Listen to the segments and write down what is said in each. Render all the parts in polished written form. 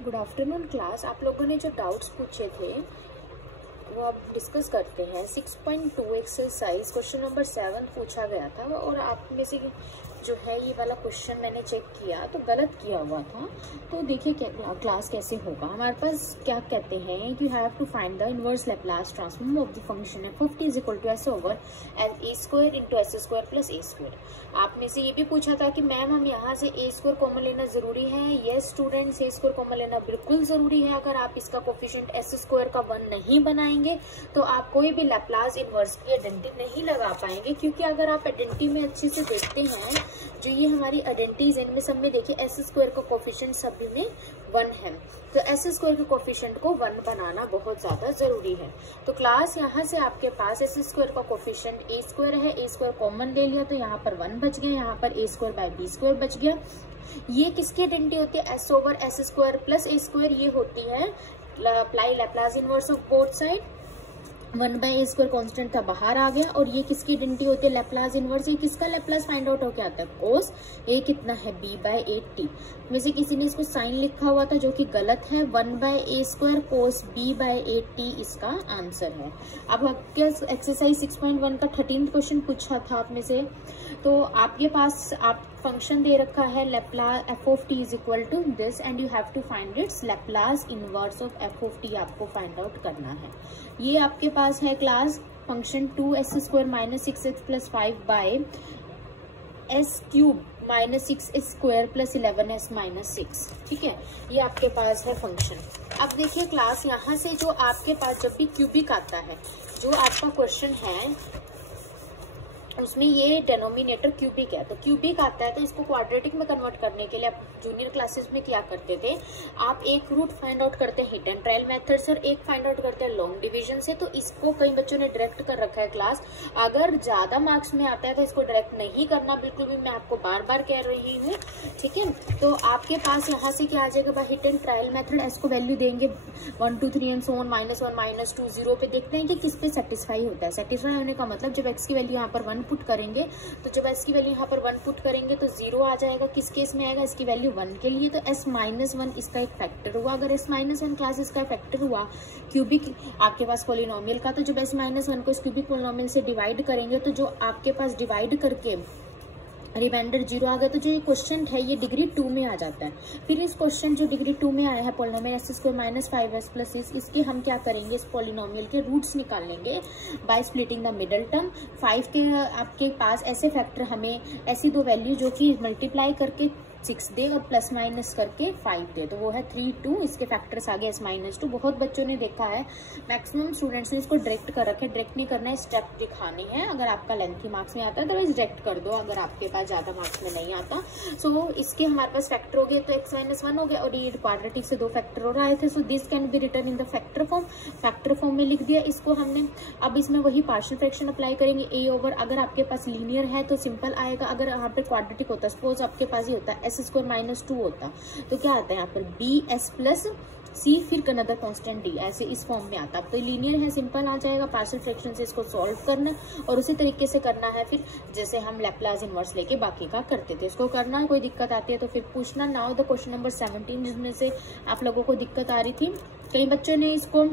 Good afternoon class. आप लोगों ने जो डाउट्स पूछे थे वो अब डिस्कस करते हैं। 6.2 एक्सरसाइज क्वेश्चन नंबर 7 पूछा गया था और आप में से जो है ये वाला क्वेश्चन मैंने चेक किया तो गलत किया हुआ था। तो देखिए क्लास कैसे होगा। हमारे पास क्या कहते हैं कि you have to find the inverse Laplace transform of the function f(t) = s/a² into s² plus a²। आप में से ये भी पूछा था कि मैम हम यहाँ से a² कॉमन लेना जरूरी है। यस स्टूडेंट्स, a² कॉमन लेना बिल्कुल जरूरी है। अगर आप इसका कोफिशिएंट s² का 1 नहीं बनाएंगे तो आप कोई भी लैप्लास इनवर्स की आइडेंटिटी नहीं लगा पाएंगे, क्योंकि अगर आप आइडेंटिटी में अच्छे से देखते हैं जो ये हमारी आइडेंटिटीज इनमें सब में देखिए s² का कोफिशिएंट सभी में 1 है, तो s² के कोफिशिएंट को 1 बनाना बहुत ज्यादा जरूरी है। तो क्लास यहाँ से आपके पास s² का कोफिशिएंट a² है, a² कॉमन ले लिया तो यहाँ पर 1 बच गया, यहाँ पर a²/b² बच गया। ये किसकी आइडेंटिटी होती है? s/s² plus a²। ये होती है apply Laplace inverse of both side. 1/a² constant था, बाहर आ गया। और ये किसकी आइडेंटिटी होती है? Laplace inverse. ये किसका लैप्लास फाइंड आउट हो क्या आता है? cos a कितना है? b/8t। में से किसी ने इसको साइन लिखा हुआ था जो कि गलत है। 1/a² cos b/8t इसका आंसर है। अब आपके एक्सरसाइज 6.1 का 13th क्वेश्चन पूछा था आप में से, तो आपके पास आप फंक्शन दे रखा है Laplace f(t) = this and you have to find its Laplace inverse of f(t) आपको फाइंड आउट करना है। ये आपके पास है class function 2s² - 6x + 5 s³ - 6s² + 11s - 6। ठीक है, ये आपके पास है फंक्शन। अब देखिए क्लास यहाँ से जो आपके पास जब भी क्यूबिक आता है, जो आपका क्वेश्चन है उसमें ये डेनोमिनेटर क्यूबिक है, तो क्यूबिक आता है तो इसको क्वाड्रेटिक में कन्वर्ट करने के लिए आप जूनियर क्लासेस में क्या करते थे, आप एक रूट फाइंड आउट करते हैं हिट एंड ट्रायल मेथड से और एक फाइंड आउट करते हैं लॉन्ग डिवीजन से। तो इसको कई बच्चों ने डायरेक्ट कर रखा है क्लास। अगर ज्यादा मार्क्स में आता है तो इसको डायरेक्ट नहीं करना बिल्कुल भी, मैं आपको बार बार कह रही हूँ। ठीक है, तो आपके पास यहाँ से क्या आ जाएगा? Hit and trial method. S को वैल्यू देंगे 1 2 3 एंड सो ऑन, -1 -2 0 पे देखते हैं कि किस पे सेटिस्फाई होता है। सेटिस्फाई होने का मतलब जब एक्स की वैल्यू यहाँ पर 1 पुट करेंगे तो जब s की वैल्यू यहाँ पर 1 पुट करेंगे तो 0 आ जाएगा। किस केस में आएगा? इसकी वैल्यू 1 के लिए, तो s-1 इसका एक फैक्टर हुआ। अगर s-1 क्लास इसका फैक्टर हुआ क्यूबिक आपके पास पॉलिनोमियल का, तो जब s-1 को इस क्यूबिक पॉलिनोमियल से डिवाइड करेंगे तो जो आपके पास डिवाइड करके रिमाइंडर 0 आ गया, तो जो ये क्वेश्चन है ये डिग्री 2 में आ जाता है। फिर इस क्वेश्चन जो डिग्री 2 में आया है पॉलिनोमियल s² - 5s + 6, इसके हम क्या करेंगे? इस पॉलिनोमियल के रूट्स निकाल लेंगे by splitting the middle term. 5 के आपके पास ऐसे फैक्टर हमें ऐसी दो वैल्यू जो कि मल्टीप्लाई करके 6 दे और प्लस माइनस करके 5 दे, तो वो है 3 2। इसके फैक्टर्स आ गए s-2। बहुत बच्चों ने देखा है, मैक्सिमम स्टूडेंट्स ने इसको डायरेक्ट कर रखे। डायरेक्ट नहीं करना है, स्टेप दिखाने हैं। अगर आपका लेंथी मार्क्स में आता है तो डायरेक्ट कर दो, अगर आपके पास ज्यादा मार्क्स में नहीं आता। सो इसके हमारे पास फैक्टर हो गए, तो x-1 हो गया और ये क्वाड्रेटिक से 2 फैक्टर और आए थे। सो this can B return in the factor form. Factor form में लिख दिया इसको हमने। अब इसमें वही पार्शियल फ्रैक्शन अप्लाई करेंगे। a/, अगर आपके पास लीनियर है तो सिंपल आएगा। अगर यहाँ पे क्वाड्रेटिक होता, सपोज आपके पास ये होता है s² - 2 होता, तो क्या आता है यहाँ पर bs + c, फिर अनदर कांस्टेंट d, ऐसे इस फॉर्म में आता। अब तो लीनियर है, सिंपल आ जाएगा। पार्शियल फ्रैक्शन से इसको सॉल्व करना और उसी तरीके से करना है फिर जैसे हम लैप्लास इनवर्स लेके बाकी का करते थे। इसको करना, कोई दिक्कत आती है तो फिर पूछना। नाउ द क्वेश्चन नंबर 17 जिसमें से आप लोगों को दिक्कत आ रही थी, कई बच्चों ने इसको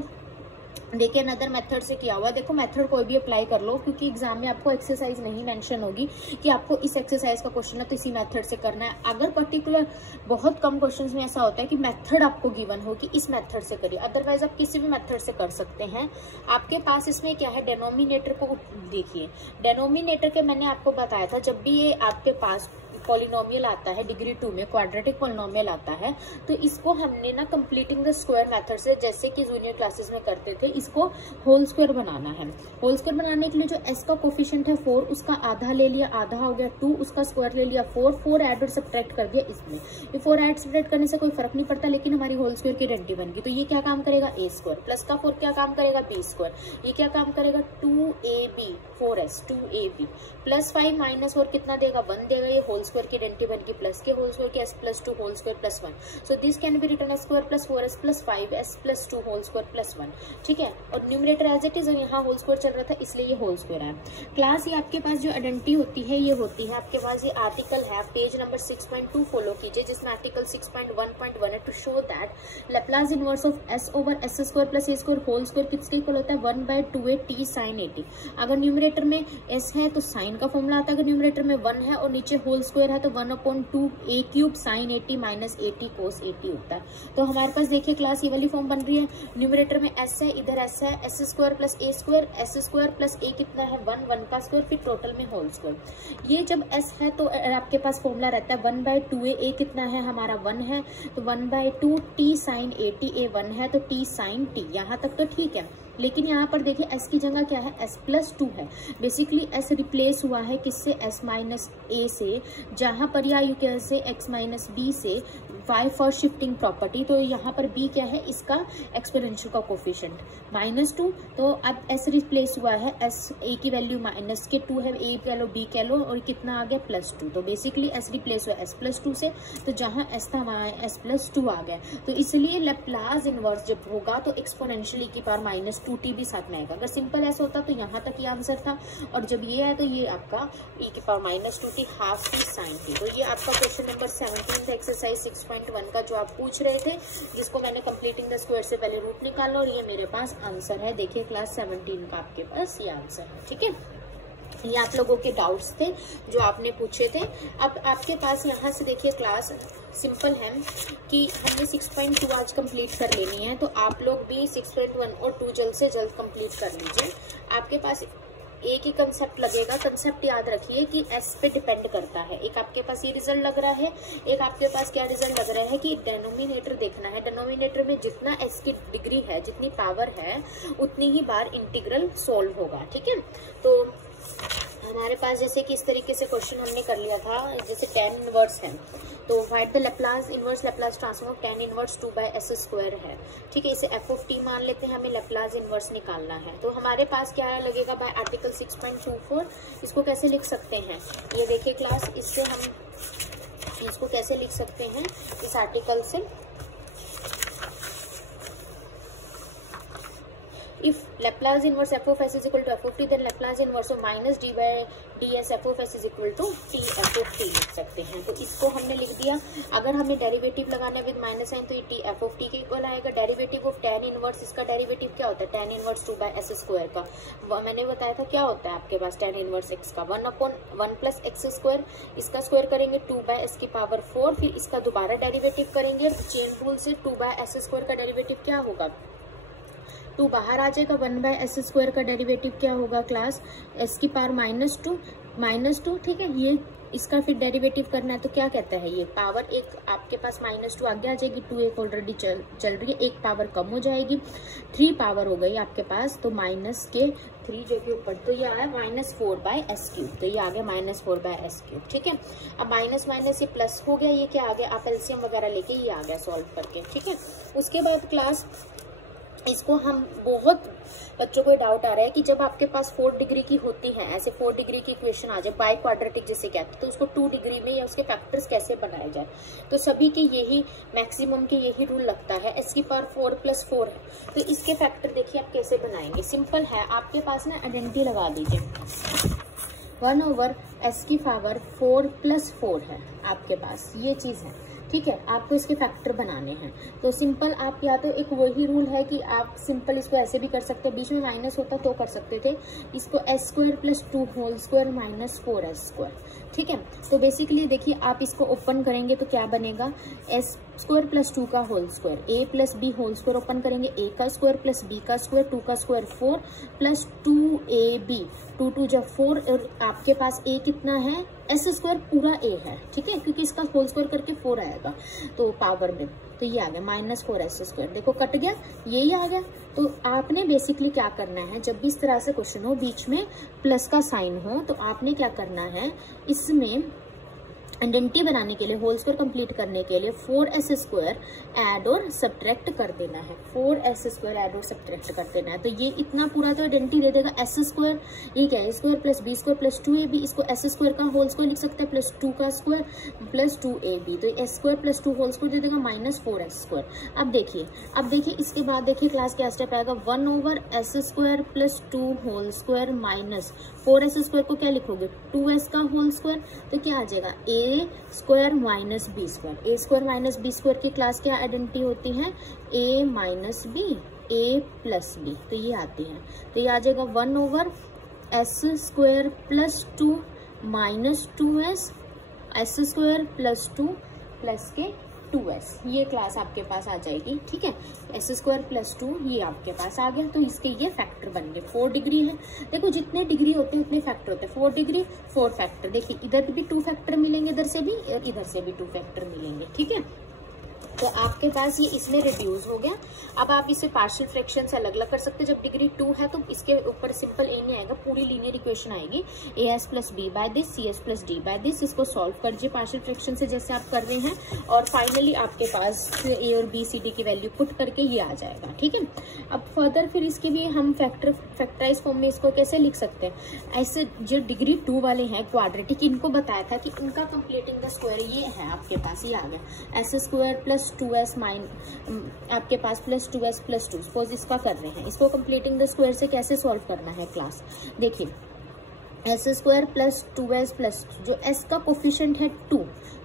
देखिए अनदर मेथड से किया हुआ। देखो मेथड कोई भी अप्लाई कर लो, क्योंकि एग्जाम में आपको एक्सरसाइज नहीं मेंशन होगी कि आपको इस एक्सरसाइज का क्वेश्चन है तो इसी मेथड से करना है। अगर पर्टिकुलर बहुत कम क्वेश्चंस में ऐसा होता है कि मेथड आपको गिवन हो कि इस मेथड से करिए, अदरवाइज आप किसी भी मेथड से कर सकते हैं। आपके पास इसमें क्या है? डेनोमिनेटर को देखिए। डेनोमिनेटर के मैंने आपको बताया था, जब भी ये आपके पास पॉलिनोमियल आता है डिग्री 2 में, क्वाड्रेटिक पॉलिनोमियल आता है, तो इसको हमने ना कंप्लीटिंग द स्क्वायर मेथड से, जैसे कि जूनियर क्लासेस में करते थे, इसको होल स्क्वायर बनाना है। होल स्क्वायर बनाने के लिए जो s का कोफिशिएंट है 4, उसका आधा ले लिया, आधा हो गया 2, उसका स्क्वायर ले लिया 4 ऐड और सब्ट्रैक्ट कर दिया इसमें। ये 4 ऐड सब्ट्रैक्ट करने से कोई फर्क नहीं पड़ता, लेकिन हमारी होल स्क्वायर की आइडेंटिटी बन गई। तो ये क्या काम करेगा? a² प्लस का 4 क्या काम करेगा? b²। ये क्या काम करेगा? 2ab 4s 2ab प्लस 5 - 4 कितना देगा? 1 देगा। ये होल स्क्वायर स्क्वायर की आइडेंटिटी बन गई प्लस के होल स्क्वायर की s plus 2 whole square plus 1। So this can be written s square plus 4s plus 5s plus 2 whole square plus 1। ठीक है, और न्यूमरेटर एज इट इज, और यहाँ होल स्क्वायर चल रहा था इसलिए ये होल स्क्वायर है। क्लास ये आपके पास जो आइडेंटिटी होती है ये होती है आपके पास, ये आर्टिकल है पेज नंबर 6.2 फॉलो कीजिए, जिसमें आर्टिकल 6.1.1 है, to show that Laplace inverse of s over s square plus a square whole square किसके इक्वल होता है 1/2a t sin a t। अगर न्यूमरेटर में s है तो साइन का फॉर्मूला आता है, अगर न्यूमरेटर में 1 है और नीचे होल स्क्वायर है तो 1/2a cube sin a t minus a t cos a t होता है। तो हमारे पास देखिए क्लास ये वाली फॉर्म बन रही है, न्यूमरेटर में s है, इधर s है, s square plus a square, s square plus a कितना है 1 का स्क्वायर, फिर टोटल में होल स्क्वायर। ये जब s है तो आपके पास फॉर्मूला रहता है 1/2a, a कितना है हमारा 1 है तो 1/2 t sin a t, a 1 है तो t sin t, यहाँ तक तो ठीक है। लेकिन यहाँ पर देखिए s की जगह क्या है s प्लस 2 है, बेसिकली s रिप्लेस हुआ है किससे s माइनस a से, जहाँ पर या you can say x minus b से y फॉर शिफ्टिंग प्रॉपर्टी। तो यहाँ पर b क्या है इसका एक्सपोनेंशियल का कोफिशिएंट -2, तो अब s रिप्लेस हुआ है s a की वैल्यू माइनस के 2 है, a कह लो b कह लो, और कितना आ गया +2। तो बेसिकली s रिप्लेस हुआ s प्लस 2 से, तो जहाँ s था वहाँ s प्लस 2 आ गया। तो इसलिए लैप्लास इनवर्स जब होगा तो एक्सपोनेंशियल e की पावर -2t भी साथ में आएगा। अगर सिंपल ऐसा होता तो यहाँ तक ये आंसर था, और जब ये है तो ये आपका e की power -2t half t sin t। तो ये आपका क्वेश्चन नंबर 17 था, एक्सरसाइज 6.1 का, जो आप पूछ रहे थे, जिसको मैंने कंप्लीटिंग द स्क्वायर से पहले रूट निकाला, और ये मेरे पास आंसर है। देखिए क्लास 17 का आपके पास ये आंसर है। ठीक है, ये आप लोगों के डाउट्स थे जो आपने पूछे थे। अब आपके पास यहाँ से देखिए क्लास सिंपल है कि हमने 6.2 आज कंप्लीट कर लेनी है, तो आप लोग भी 6.1 और 2 जल्द से जल्द कंप्लीट कर लीजिए। आपके पास एक ही कंसेप्ट लगेगा, कंसेप्ट याद रखिए कि s पे डिपेंड करता है। एक आपके पास ये रिजल्ट लग रहा है, एक आपके पास क्या रिजल्ट लग रहा है कि डेनोमिनेटर देखना है। डेनोमिनेटर में जितना s की डिग्री है, जितनी पावर है, उतनी ही बार इंटीग्रल सोल्व होगा। ठीक है, तो हमारे पास जैसे कि इस तरीके से क्वेश्चन हमने कर लिया था, जैसे tan इनवर्स है, तो find the Laplace inverse Laplace transform of tan inverse 2/s square है। ठीक है, इसे f ऑफ t मान लेते हैं, हमें लैप्लास इनवर्स निकालना है। तो हमारे पास क्या लगेगा बाय आर्टिकल 6.24, इसको कैसे लिख सकते हैं, ये देखिए क्लास, इससे हम इसको कैसे लिख सकते हैं इस आर्टिकल से। If Laplace inverse f of s is equal to f of t, then Laplace inverse of minus d by ds f of s is equal to t f of t लिख सकते हैं। तो इसको हमने लिख दिया। अगर हमें डेरिवेटिव लगाना है विद माइनस साइन, तो ये t f of t के इक्वल आएगा। डेरिवेटिव ऑफ tan इनवर्स, इसका डेरिवेटिव क्या होता है tan इनवर्स 2/s स्क्वायर का, मैंने बताया था क्या होता है आपके पास tan इनवर्स x का 1/1 प्लस एक्स स्क्वायर, इसका स्क्वायर करेंगे 2/s की पावर 4, फिर इसका दोबारा डेरिवेटिव करेंगे चेन रूल से। 2/s स्क्वायर का डेरिवेटिव क्या होगा, 2 बाहर आ जाएगा, 1/s स्क्वायर का डेरिवेटिव क्या होगा क्लास, s की पावर -2। ठीक है, ये इसका फिर डेरिवेटिव करना है, तो क्या कहता है ये पावर एक आपके पास -2 आगे आ जाएगी, 2 एक ऑलरेडी चल रही है, एक पावर कम हो जाएगी, 3 पावर हो गई आपके पास, तो माइनस के 3 जो के ऊपर, तो ये आया -4/s क्यूब, तो ये आ गया -4/s क्यूब। ठीक है, अब माइनस माइनस ये प्लस हो गया, ये क्या आ गया, आप एलसीएम वगैरह लेके ये आ गया सॉल्व करके। ठीक है, उसके बाद क्लास इसको हम बहुत बच्चों को डाउट आ रहा है कि जब आपके पास 4 डिग्री की होती है, ऐसे 4 डिग्री की इक्वेशन आ जाए बाई क्वाड्रेटिक जिसे कहते हैं, तो उसको 2 डिग्री में या उसके फैक्टर्स कैसे बनाए जाए। तो सभी के यही मैक्सिमम के यही रूल लगता है, s की पावर 4 + 4 है, तो इसके फैक्टर देखिए आप कैसे बनाएंगे। सिंपल है, आपके पास ना आइडेंटिटी लगा दीजिए, 1/s की पावर 4 + 4 है आपके पास, ये चीज है। ठीक है, आपको इसके फैक्टर बनाने हैं, तो सिंपल आप या तो एक वही रूल है कि आप सिंपल इसको ऐसे भी कर सकते हैं, बीच में माइनस होता तो कर सकते थे, इसको s² + 2 whole square - 4s square. ठीक है, तो बेसिकली देखिए आप इसको ओपन करेंगे तो क्या बनेगा, s² + 2 का whole square, a + b whole square open करेंगे, a का स्क्वायर + b का स्क्वायर, 2 का स्क्वायर 4 + 2ab, 2 2 जब 4, और आपके पास a कितना है, s² पूरा a है। ठीक है, क्योंकि इसका होल स्क्वायर करके 4 आएगा तो पावर में, तो ये आ गया -4s², देखो कट गया, यही आ गया। तो आपने बेसिकली क्या करना है, जब भी इस तरह से क्वेश्चन हो बीच में प्लस का साइन हो, तो आपने क्या करना है, इसमें आइडेंटिटी बनाने के लिए, होल स्क्वायर कंप्लीट करने के लिए 4s स्क्वायर ऐड और सब्ट्रैक्ट कर देना है, 4s स्क्वायर ऐड और सब्ट्रैक्ट कर देना है। तो ये इतना पूरा तो आइडेंटिटी दे देगा s स्क्वायर, ये क्या है square plus b square plus 2ab, इसको s स्क्वायर का होल स्क्वायर लिख सकते हैं प्लस 2 का स्क्वायर प्लस 2ab, तो s square plus 2 whole square दे देगा माइनस 4s स्क्वायर। अब देखिए इसके बाद देखिए क्लास क्या स्टेप आएगा, 1/s square plus 2 whole square minus 4s square को क्या लिखोगे 2s का होल स्क्वायर, तो क्या आ जाएगा a square minus B square, A square minus B square की क्लास क्या आइडेंटिटी होती है a minus B a plus B, तो ये आती है। तो ये आ जाएगा 1/s square plus 2 minus 2s s square plus 2 plus के 2s, ये क्लास आपके पास आ जाएगी। ठीक है, s स्क्वायर प्लस 2 ये आपके पास आ गया, तो इसके ये फैक्टर बन गए। 4 डिग्री है, देखो जितने डिग्री होते हैं उतने फैक्टर होते हैं, 4 डिग्री 4 फैक्टर। देखिए इधर भी 2 फैक्टर मिलेंगे, इधर से भी और इधर से भी 2 फैक्टर मिलेंगे। ठीक है, तो आपके पास ये इसमें रिड्यूस हो गया। अब आप इसे पार्शियल फ्रैक्शन से अलग अलग कर सकते हैं। जब डिग्री 2 है तो इसके ऊपर सिंपल ए नहीं आएगा, पूरी लीनियर इक्वेशन आएगी, as plus B by this cs plus D by this. इसको सॉल्व करिए पार्शियल फ्रैक्शन से जैसे आप कर रहे हैं, और फाइनली आपके पास a और b c d की वैल्यू पुट करके ये आ जाएगा। ठीक है, अब फर्दर फिर इसके भी हम फैक्टराइज फॉर्म में इसको कैसे लिख सकते हैं, ऐसे जो डिग्री 2 वाले हैं क्वाड्रेटिक, इनको बताया था कि इनका कंप्लीटिंग द स्क्वायर ये है आपके पास, ये आ गया s स्क्वायर प्लस 2s आपके पास प्लस 2s प्लस 2, सपोज इसका कर रहे हैं, इसको कंप्लीटिंग द स्क्वायर से कैसे सॉल्व करना है क्लास, देखिए s square plus 2s plus, जो s का कोफिशिएंट है 2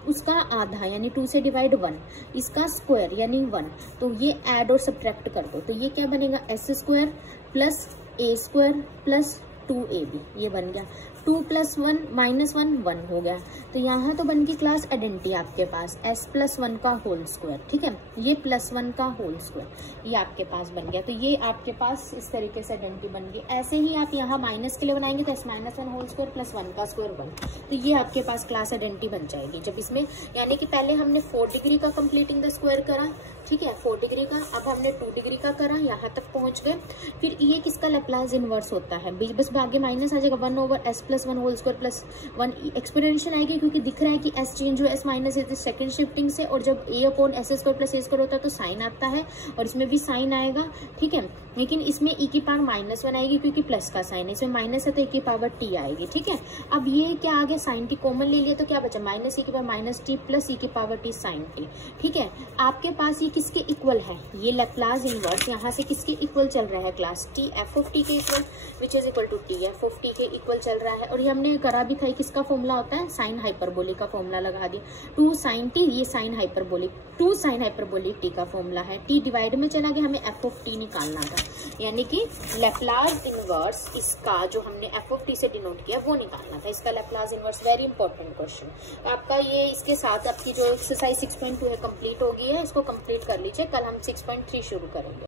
उसका आधा यानी 2 से डिवाइड 1, इसका स्क्वायर यानी 1, तो ये ऐड और सब्ट्रैक्ट कर दो, तो ये क्या बनेगा s square plus a square plus 2ab, ये बन गया। 2 प्लस 1 माइनस 1 1 हो गया, तो यहाँ तो बन गई क्लास आइडेंटिटी आपके पास s प्लस 1 का होल स्क्वायर। ठीक है, ये प्लस 1 का होल स्क्वायर ये आपके पास बन गया, तो ये आपके पास इस तरीके से आइडेंटिटी बन गई। ऐसे ही आप यहाँ माइनस के लिए बनाएंगे तो s minus 1 whole square plus 1 का स्क्वायर 1, तो ये आपके पास क्लास आइडेंटिटी बन जाएगी। जब इसमें यानी कि पहले हमने 4 डिग्री का कंप्लीटिंग द स्क्वायर करा, ठीक है 4 डिग्री का, अब हमने 2 डिग्री का करा, यहाँ तक पहुंच गए। फिर ये किसका लैप्लास इनवर्स होता है, बस भागे माइनस आ जाएगा, 1/s plus 1 whole square plus 1 exponential आएगी, क्योंकि दिख रहा है कि s चेंज हुआ, s माइनस है सेकंड शिफ्टिंग से, और जब a upon s square plus a square होता है तो साइन आता है, और इसमें भी साइन आएगा। ठीक है, लेकिन इसमें e की पावर -1 आएगी क्योंकि प्लस का साइन है, इसमें माइनस है तो e की पावर t आएगी। ठीक है, अब ये क्या आ गया, साइन t कॉमन ले लिया तो क्या बचा, माइनस e की power minus t plus e की पावर t साइन t। ठीक है, आपके पास ये किसके इक्वल है, ये लैप्लास इनवर्स यहाँ से किसके इक्वल चल रहा है class, t f of t के equal, which is equal to t f of t के इक्वल चल रहा है। और ये हमने करा भी था, किसका फॉर्मूला होता है, साइन हाइपरबोलिक का फॉर्मूला लगा दिया, 2 साइन t, ये sine hyperbolic 2 sine hyperbolic t का फॉर्मूला है, t डिवाइड में चला गया, हमें f ऑफ t निकालना था, यानी कि लैप्लास इनवर्स इसका जो हमने f ऑफ t से डिनोट किया वो निकालना था, इसका Laplace inverse. Very important question आपका ये। इसके साथ आपकी जो एक्सरसाइज 6.2 है कंप्लीट हो गई है, इसको कंप्लीट कर लीजिए, कल हम 6.3 शुरू करेंगे।